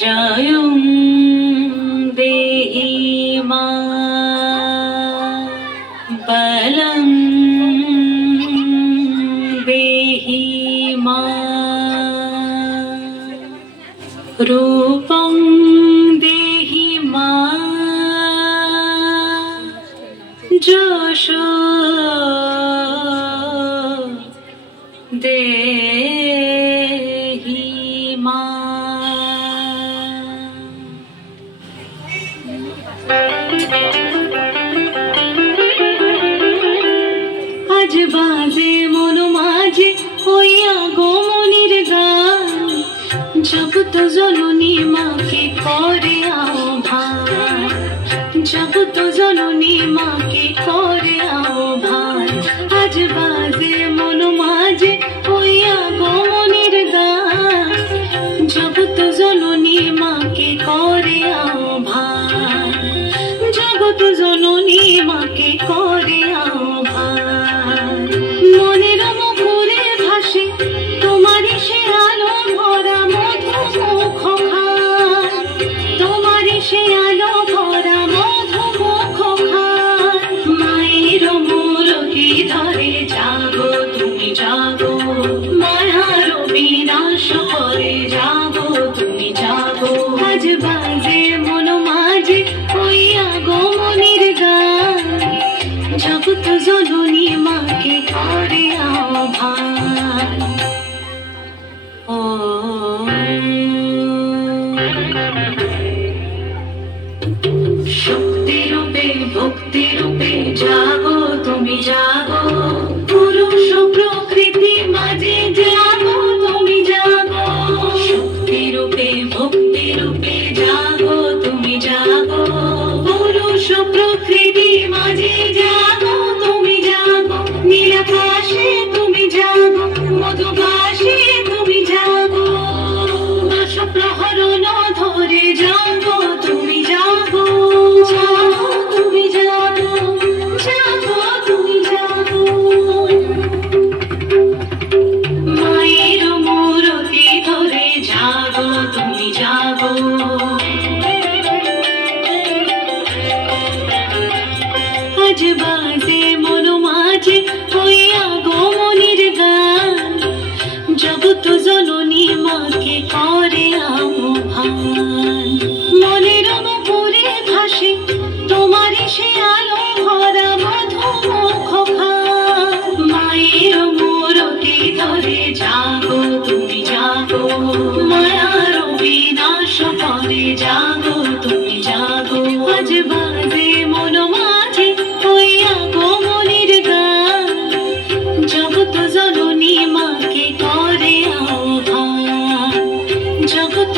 জয়ং দেহি মা বলং দেহি মা রূপং দেহি মা যশ দেহি মা। আজ বাজে মন মাঝে হইয়া গোমনির গান, জগত জননী মাকে করে আহ্বান, জগত জননী মাকে করে আহ্বান। আজ বাজে মন মাঝে হইয়া গোমনির গান, জগত জননী মাকে করে আহ্বান, জগত জননী মাকে করে আহ্বান। মনের মুখরে ভাসে তোমারই সে আলো ভরা মধু মুখ খান, তোমারই সে আলো ভরা মধু মুখ খান। মায়ের মূরতি ধরে জাগো তুমি জাগো, মায়ার বিনাশ করে জাগো তুমি জাগো। আজ বাজে মন মাঝে হইয়া গোমনির গান, জগত জননী মাকে করে আহ্বান। ও শক্তি রূপে ভক্তি রূপে জাগো তুমি জাগো, পুরুষ প্রকৃতি মাঝে জাগো তুমি জাগো। শক্তি রূপে ভক্তি রূপে জাগো তুমি জাগো, পুরুষ প্রকৃতি মাঝে জাগো তুমি জাগো। নীলাকাশে তুমি জাগো, মধুবাসে তুমি জাগো, দশ প্রহরণ ধরে জাগো তুমি জাগো, জাগো তুমি জাগো, জাগো তুমি জাগো। মায়ের মূরতি ধরে জাগো তুমি জাগো। আজ বাজে মন মাঝে হইয়া গোমনির গান, জগত জননী মাকে করে আহ্বান। মনের মুখরে ভাসে তোমারই সে আলো ভরা মধু মুখ খান। মায়ের মূরতি ধরে জাগো তুমি জাগো, মায়ার বিনাশ করে জাগো তুমি জাগো। আজ বাজে মন মাঝে হইয়া গোমনির গান, জগত জননী মাকে করে আহ্বান, জগত